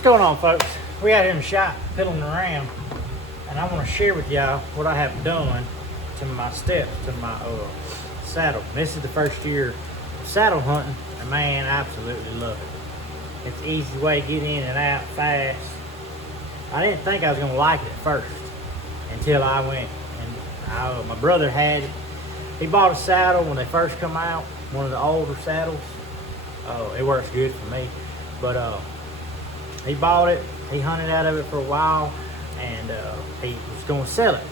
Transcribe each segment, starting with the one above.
What's going on, folks? We out here in the shop piddling around, and I want to share with y'all what I have done to my steps, to my saddle. This is the first year of saddle hunting, and man, I absolutely love it. It's the easy way to get in and out fast. I didn't think I was going to like it at first until I went, and my brother had it. He bought a saddle when they first come out, one of the older saddles. It works good for me, but he bought it. He hunted out of it for a while, and he was going to sell it.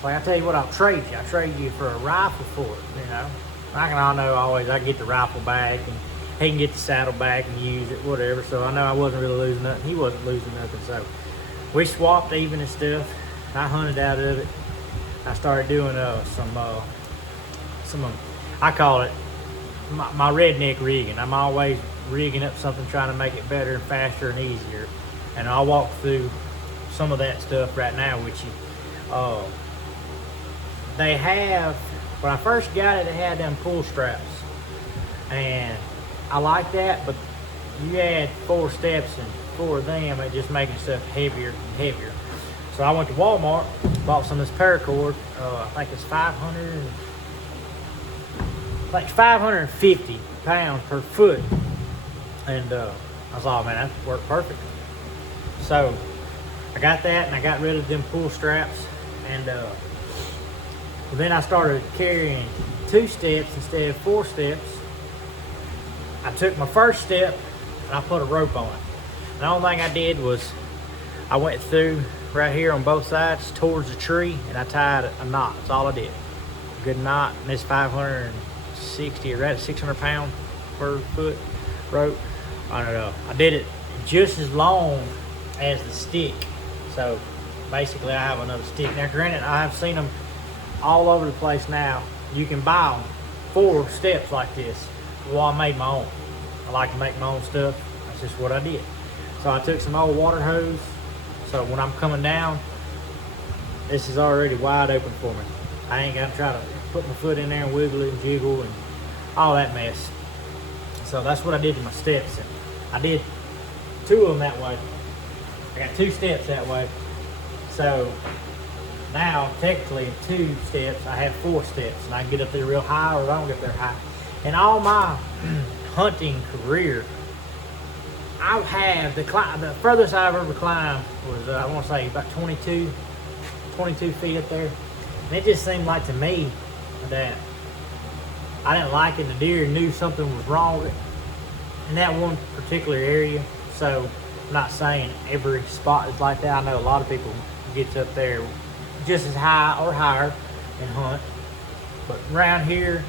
So I tell you what, I'll trade you. I'll trade you for a rifle for it, you know. I can all know always I get the rifle back, and he can get the saddle back and use it, whatever. So I know I wasn't really losing nothing. He wasn't losing nothing. So we swapped even and stuff. I hunted out of it. I started doing some I call it my redneck rigging. I'm always rigging up something, trying to make it better and faster and easier. And I'll walk through some of that stuff right now with you. They have, when I first got it, they had them pull straps, and I like that, but you add 4 steps and 4 of them, it just making stuff heavier and heavier. So I went to Walmart, bought some of this paracord. I think it's 550 pounds per foot. And I was like, oh man, that worked perfect. So I got that, and I got rid of them pull straps. And then I started carrying 2 steps instead of 4 steps. I took my first step and I put a rope on it. The only thing I did was I went through right here on both sides towards the tree, and I tied a knot. That's all I did. Good knot. And this 560 or right 600 pound per foot rope. I don't know. I did it just as long as the stick. So basically I have another stick. Now granted, I have seen them all over the place now. You can buy them 4 steps like this. Well, I made my own. I like to make my own stuff. That's just what I did. So I took some old water hose. So when I'm coming down, this is already wide open for me. I ain't got to try to put my foot in there and wiggle it and jiggle and all that mess. So that's what I did to my steps. And I did 2 of them that way. I got 2 steps that way. So now technically in 2 steps, I have 4 steps, and I can get up there real high, or I don't get there high. In all my hunting career, I have the furthest I've ever climbed was I want to say about 22 feet up there. And it just seemed like to me that I didn't like it. The deer knew something was wrong in that one particular area. So I'm not saying every spot is like that. I know a lot of people gets up there just as high or higher and hunt. But around here,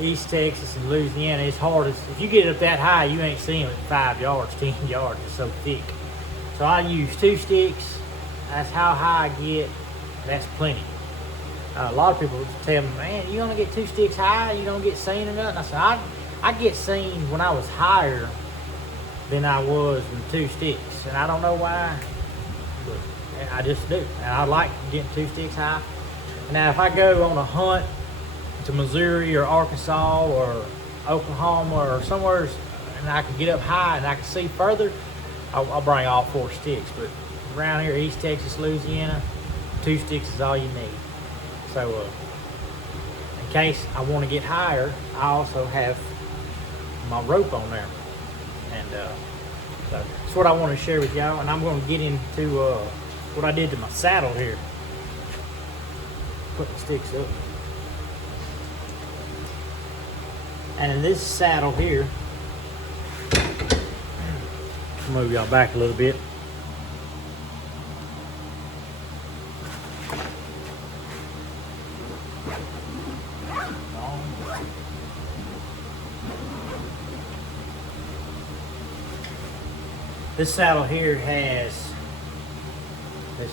East Texas and Louisiana, it's hard. If you get up that high, you ain't seeing it 5 yards, 10 yards. It's so thick. So I use 2 sticks. That's how high I get. That's plenty. A lot of people tell me, man, you only get 2 sticks high, you don't get seen or nothing. I said, I get seen when I was higher than I was with 2 sticks. And I don't know why, but I just do. And I like getting 2 sticks high. Now, if I go on a hunt to Missouri or Arkansas or Oklahoma or somewhere, and I can get up high and I can see further, I'll bring all 4 sticks. But around here, East Texas, Louisiana, 2 sticks is all you need. So in case I want to get higher, I also have my rope on there. And so that's what I want to share with y'all. And I'm going to get into what I did to my saddle here. Putting sticks up. And in this saddle here, I'll move y'all back a little bit. This saddle here has this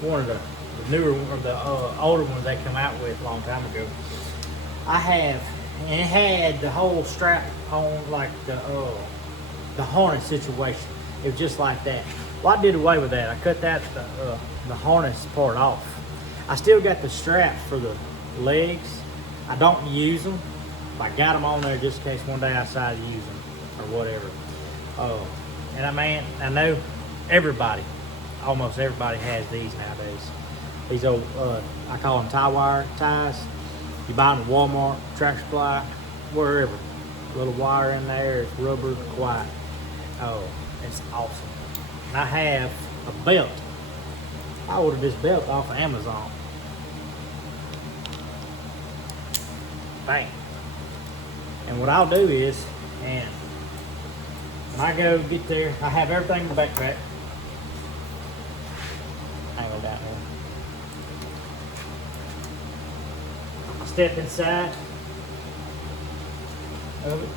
one of the newer or the older ones they come out with a long time ago. And it had the whole strap on, like the harness situation. It was just like that. Well, I did away with that. I cut that the harness part off. I still got the strap for the legs. I don't use them. I got them on there just in case one day I decide to use them or whatever. Oh, and I know everybody, almost everybody has these nowadays. These old, I call them tie wire ties. You buy them at Walmart, Tractor Supply, wherever. Little wire in there, it's rubber, quiet. Oh, it's awesome. And I have a belt. I ordered this belt off of Amazon. Bang. And what I'll do is, and when I go get there, I have everything in the backpack. Hang on down there. I step inside of it.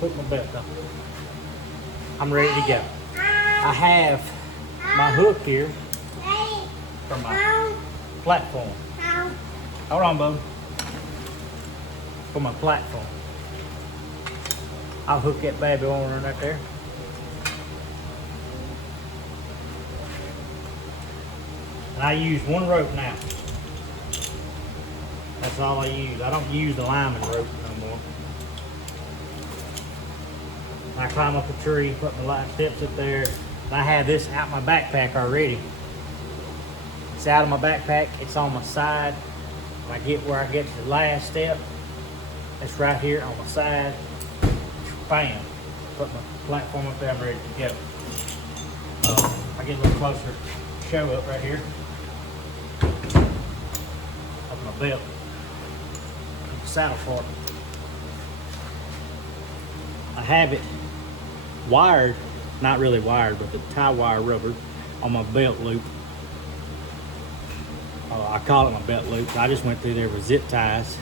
Put my belt on. I'm ready to go. I have my hook here for my platform. Hold on, bub. For my platform. I'll hook that baby on right there. And I use one rope now. That's all I use. I don't use the lineman rope no more. I climb up a tree, put my light steps up there, and I have this out my backpack already. It's out of my backpack, it's on my side. When I get where I get to the last step, it's right here on my side. Bam! Put my platform up there, I'm ready to go. I get a little closer, show up right here. Of my belt. The saddle part. I have it wired, not really wired, but the tie wire rubber on my belt loop. I call it my belt loop. I just went through there with zip ties,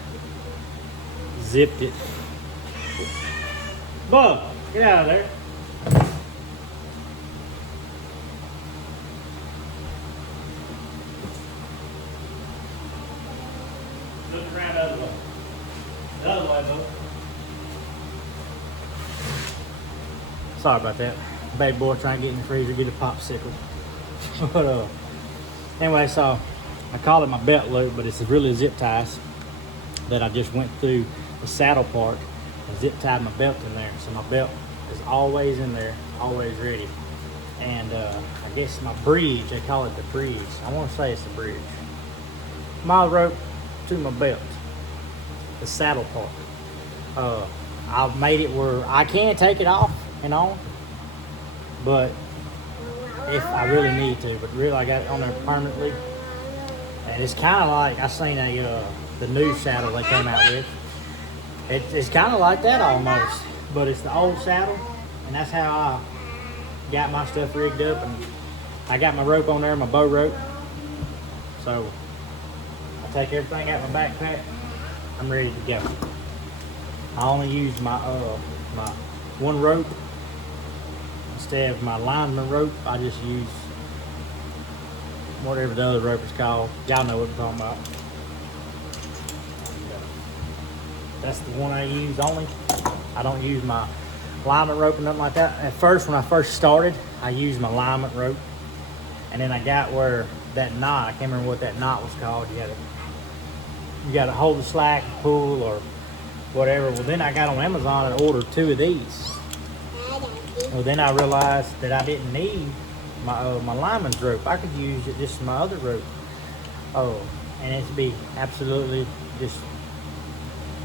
zipped it. Bub, get out of there. Look around the other way. The other way, Bub. Sorry about that. Baby boy trying to get in the freezer, get a popsicle. But anyway, so I call it my belt loop, but it's really zip ties that I just went through the saddle part and zip tied my belt in there. So my belt is always in there, always ready. And I guess my bridge, they call it the bridge. I want to say it's the bridge. My rope to my belt, the saddle part. I've made it where I can take it off and on, but if I really need to, but really I got it on there permanently. And it's kind of like, I seen the new saddle they came out with. It's kind of like that almost, but it's the old saddle, and that's how I got my stuff rigged up. And I got my rope on there, my bow rope. So I take everything out of my backpack. I'm ready to go. I only use my my one rope instead of my lineman rope. I just use whatever the other rope is called. Y'all know what I'm talking about. That's the one I use only. I don't use my lineman rope or nothing like that. At first, when I first started, I used my lineman rope. And then I got where that knot, I can't remember what that knot was called. You got to hold the slack, pull, or whatever. Well, then I got on Amazon and ordered 2 of these. Well, then I realized that I didn't need my lineman's rope. I could use it just my other rope. And it'd be absolutely just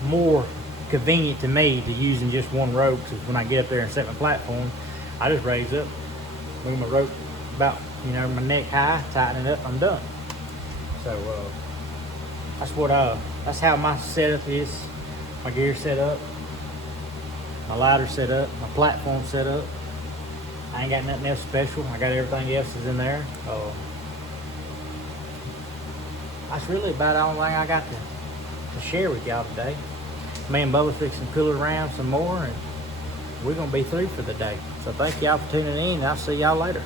more convenient to me to using just one rope. Because when I get up there and set my platform, I just raise up, move my rope about my neck high, tighten it up, I'm done. So that's how my setup is. My gear set up, my ladder set up, my platform set up. I ain't got nothing else special. I got everything else is in there. That's really about the only thing I got to share with y'all today. Me and Bubba fixing to pull it around some more, and we're going to be through for the day. So thank y'all for tuning in, and I'll see y'all later.